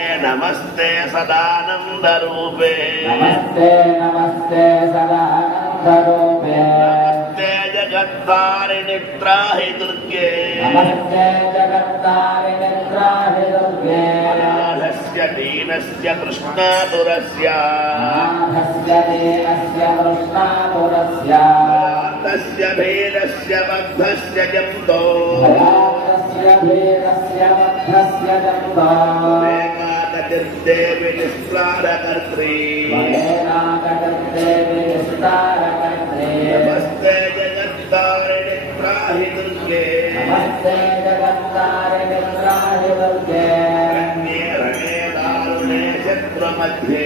नमस्ते सदानंदरूपे नमस्ते नमस्ते सदानंदरूपे नमस्ते जगत्तारिणि त्राहि दुर्गे नमस्ते जगत्तारिणि त्राहि दुर्गे अनाथस्य दीनस्य कृष्णातुरस्य तस्य भेदस्य बद्धस्य जन्तो देवी निस्तारकर्त्री नमस्ते जगत्तारिणि त्राहि दुर्गे रण्ये रणे दारुणे शत्रुमध्ये